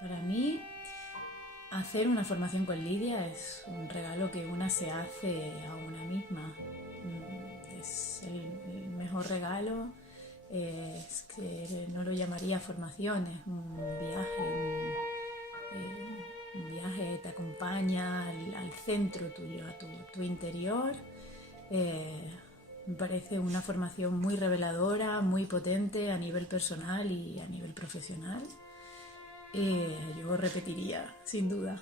Para mí, hacer una formación con Lidia es un regalo que una se hace a una misma. Es el mejor regalo. Es que no lo llamaría formación, es un viaje, un viaje te acompaña al centro tuyo, a tu interior. Eh, Me parece una formación muy reveladora, muy potente a nivel personal y a nivel profesional. Yo repetiría, sin duda.